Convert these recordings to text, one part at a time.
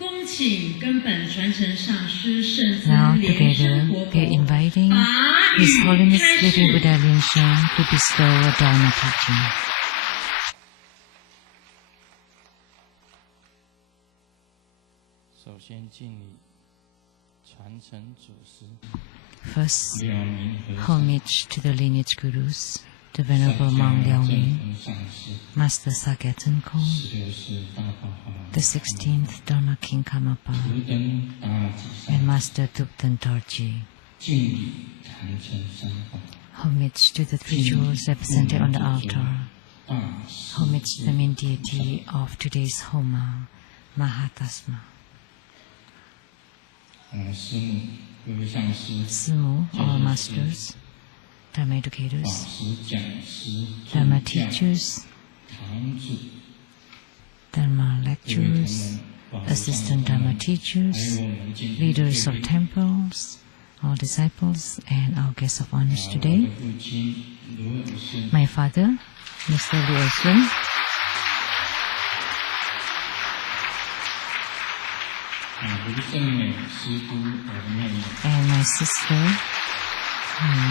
Now together we are inviting His Holiness Living Buddha Lian to bestow a Dharma teaching. First, homage to the lineage gurus, the Venerable Monk Lian, Master Sakya Kong, the 16th Dharma King Karmapa, and Master Thupten Dorji. Homage to the three jewels represented on the altar. Homage to the main deity of today's Homa, Mahatasma. Simu, all masters, Dharma educators, Dharma teachers, Dharma lecturers, assistant Dharma teachers, leaders of temples, all disciples, and our guests of honors today. My father, Mr. Lian, and my sister,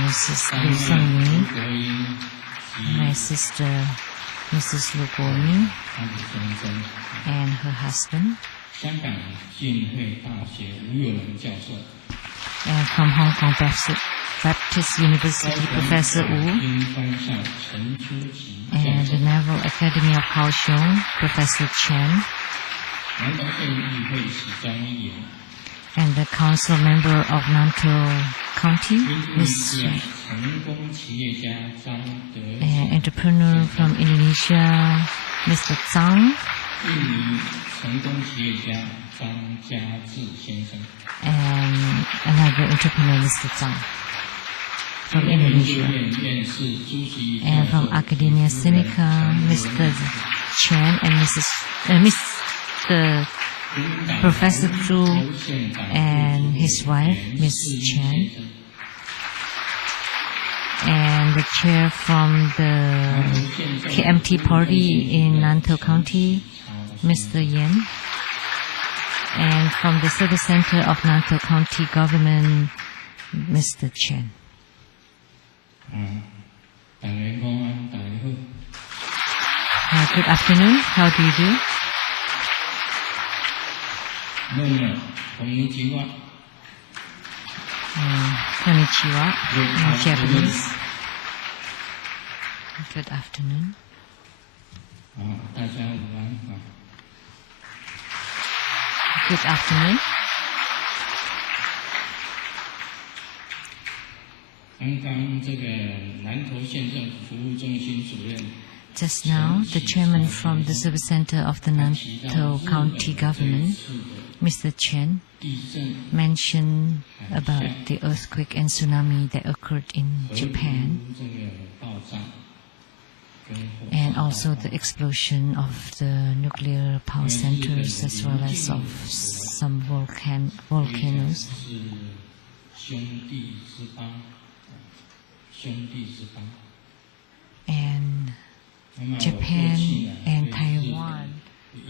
Mrs. Liu Sheng-yen, my sister, Mrs. Lu Guomi, and her husband, and from Hong Kong Baptist University, Professor Wu, and the Naval Academy of Kaohsiung, Professor Chen, and the council member of Nantou County, an entrepreneur from Indonesia, Mr. Tsang, and another entrepreneur, Mr. Tsang, from Indonesia, and from Academia Sinica, Mr. Chen and Mr. Professor Zhu and his wife, Ms. Chen, and the chair from the KMT party in Nantou County, Mr. Lian, and from the Service Center of Nantou County Government, Mr. Chen. Good afternoon. How do you do? Konnichiwa in Japanese. Good afternoon. Good afternoon. Just now, the chairman from the Service Center of the Nantou County Government, Mr. Chen, mentioned about the earthquake and tsunami that occurred in Japan, and also the explosion of the nuclear power centers as well as of some volcanoes. And Japan and Taiwan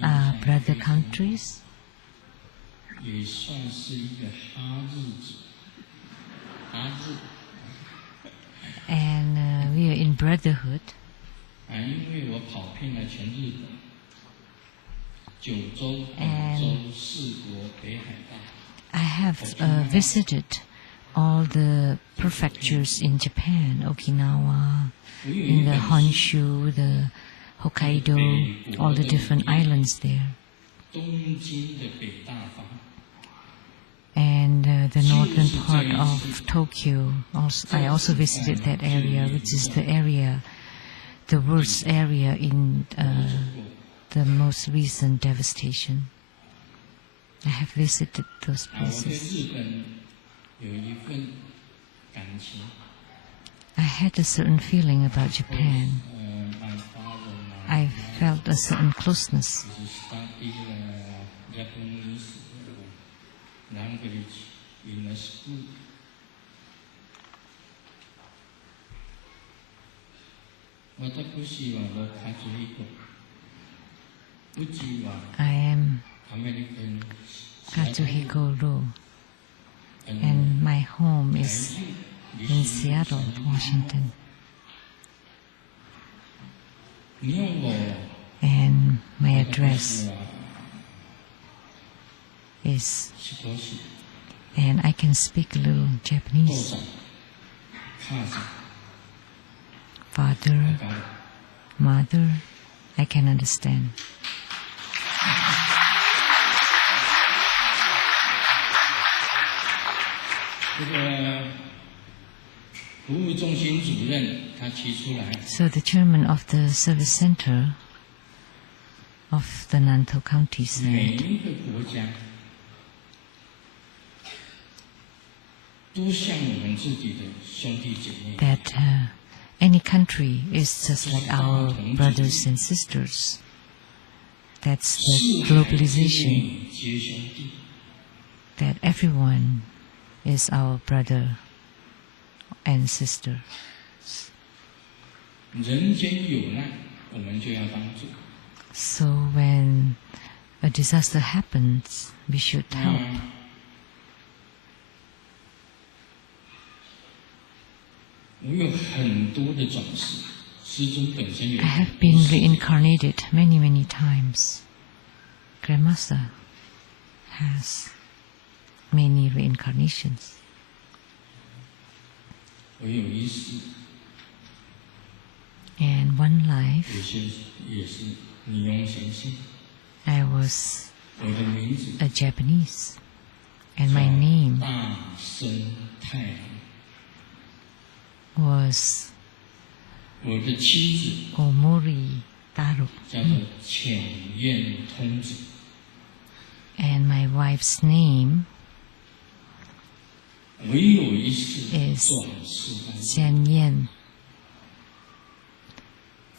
are brother countries. And we are in brotherhood. And I have visited all the prefectures in Japan, Okinawa, in the Honshu, the Hokkaido, all the different islands there. And the northern part of Tokyo, I also visited that area, which is the worst area in the most recent devastation. I have visited those places. I had a certain feeling about Japan. I felt a certain closeness. Katsuhiko-ro. And my home is in Seattle, Washington. And my address is, and I can speak a little Japanese. Father, mother, I can understand. So the chairman of the service center of the Nantou County said that any country is just like our brothers and sisters. That's the globalization, that everyone is our brother and sister. So when a disaster happens, we should help. I have been reincarnated many, many times. Grandmaster has many reincarnations. And one life, I was a Japanese, and my name was Omori Taro. And my wife's name is Sheng-yen.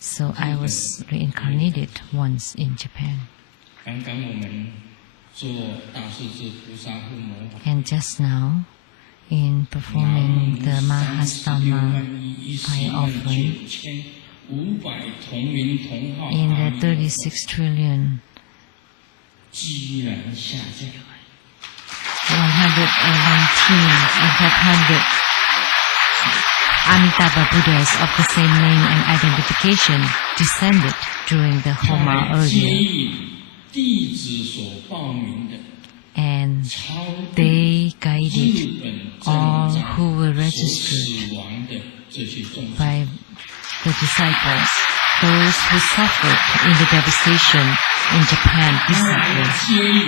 So I was reincarnated once in Japan. And just now, in performing the Mahastama fire offering, in the 36 trillion 119 and 500 Amitabha Buddhas of the same name and identification descended during the Homa earlier. And they guided all who were registered by the disciples, those who suffered in the devastation in Japan peacefully.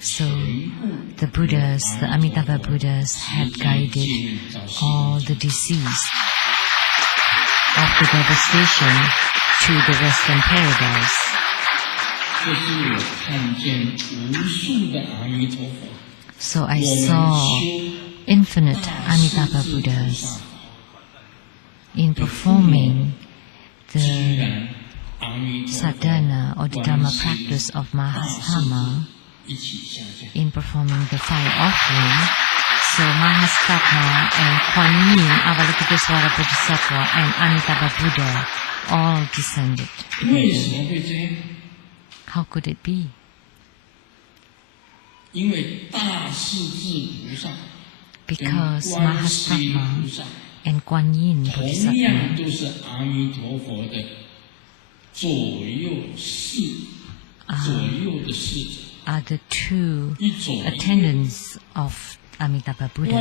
So the Buddhas, the Amitabha Buddhas, had guided all the deceased of the devastation to the Western paradise. So I saw infinite Amitabha Buddhas in performing the sadhana or the Dharma practice of Mahastama, in performing the fire offering. So Mahastama and Kuan Yin, Avalokitesvara Bodhisattva and Amitabha Buddha all descended together. How could it be? Because Mahastama and Kuan Yin Bodhisattva are the two attendants of Amitabha Buddha,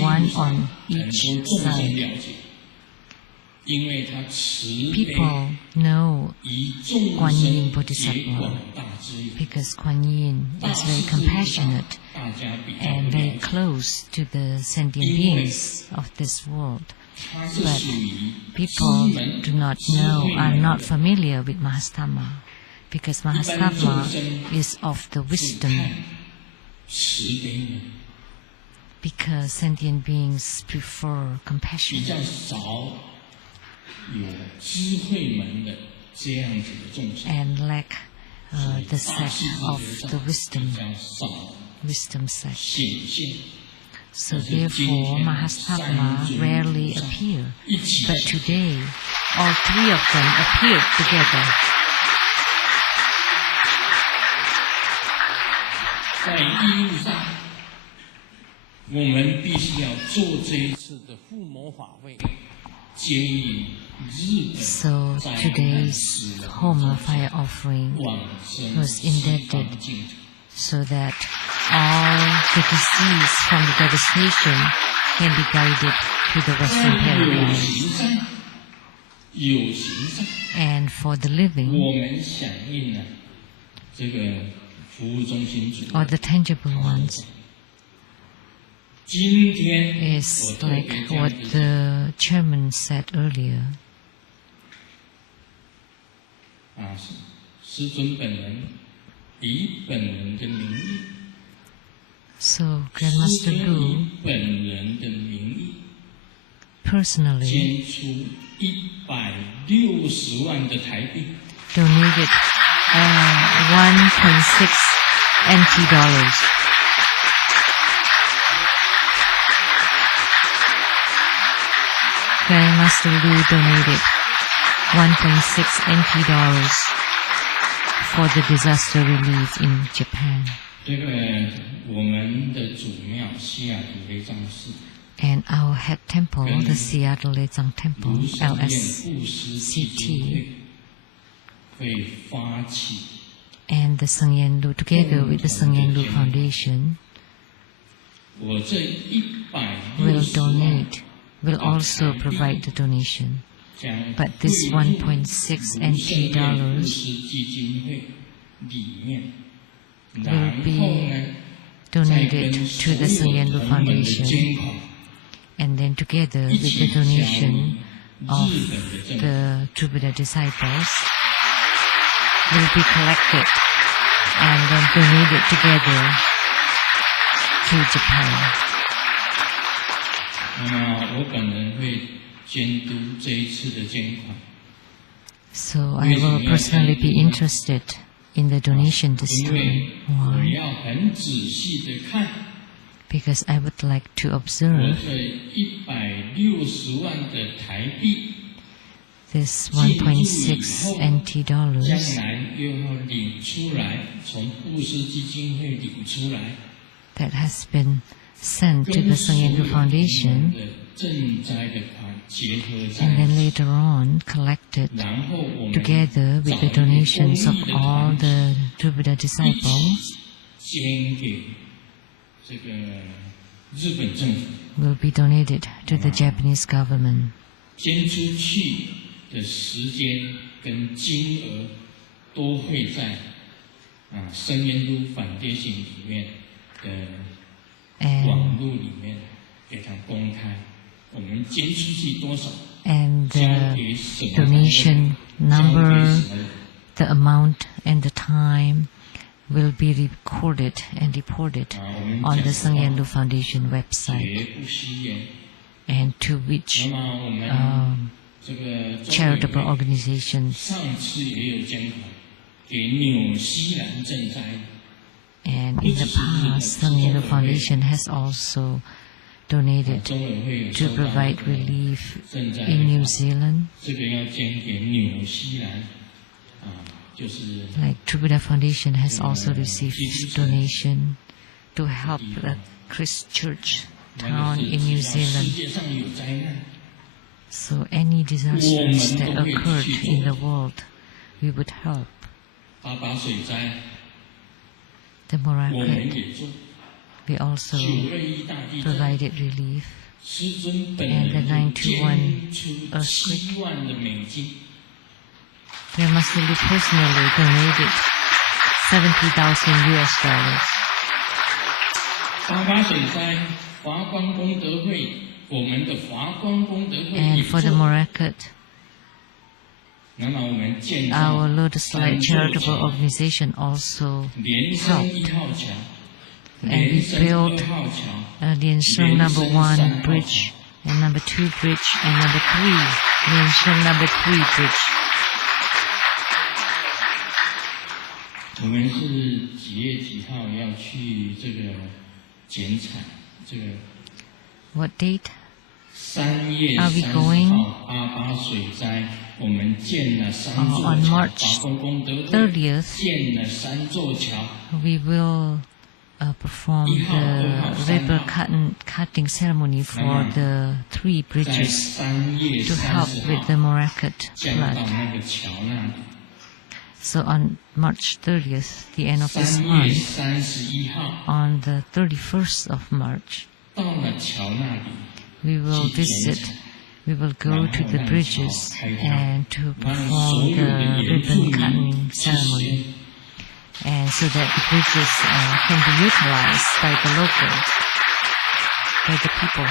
one on each side. People know Kuan Yin Bodhisattva because Kuan Yin is very compassionate and very close to the sentient beings of this world. But people do not know, are not familiar with Mahastama, because Mahastama is of the wisdom, because sentient beings prefer compassion. And lack the sect of the wisdom sect. So therefore, Mahastagma rarely appear, but today, all three of them appeared together. 在义务上，我们必须要做这一次的护摩法会，接引日本。So today's Homer fire offering was indebted so that all the deceased from the devastation can be guided to the Western paradise. And for the living, or the tangible ones, is like what the chairman said earlier. So Grandmaster Lu personally donated 1.6 NT dollars. Grandmaster Lu donated 1.6 NT dollars for the disaster relief in Japan. And our head temple, the Seattle Lezang Temple, LSCT, and the Sheng-yen Lu, together with the Sheng-yen Lu Foundation, will also provide the donation. But this 1.6 NT dollars will be donated to the Sheng-yen Lu Foundation, and then together with the donation of the True Buddha disciples will be collected and then donated together to Japan. So I will personally be interested in the donation this time. Why? Because I would like to observe this 1.6 NT dollars that has been sent to the Sheng-yen Lu Foundation, and then later on collected together with the donations of all the True Buddha disciples, will be donated to the Japanese government. And the donation number, the amount and the time will be recorded and reported on the Sheng-yen Lu Foundation website, and to which charitable organizations. And in the past, Sheng-yen Lu Foundation has also donated to provide relief in New Zealand. Like True Buddha Foundation has also received donation to help the Christchurch town in New Zealand. So any disasters that occurred in the world, we would help. The Morakot, we also provided relief. And the 921 earthquake, Grandmaster Lu personally donated $70,000 US. And for the Morakot, our Lotus Light Charitable Organization also helped. And we built Lian number 1 bridge, and number 2 bridge, and number 3, Lian number 3 bridge. 我们是几月几号要去这个剪彩？这个 What date 3月 are we 30 going? 号88水灾，我们建了3座 On 桥， March 法空功德会 30th, 建了3座桥。 we will perform the river cutting ceremony for the 3 在 bridges 3月 to help 30 with 号 the Morakot 降到 flood. 那个桥那里。 So on March 30th, the end of this 3月 month, 31号 on the 31st of March, 到了桥那里， we will 祭天 visit, 城， we will go to the bridges and to 让 perform 所有 the 的原住 ribbon 民 cutting 去使 ceremony, 用。 and so that the bridges can be utilized by the local, by the people.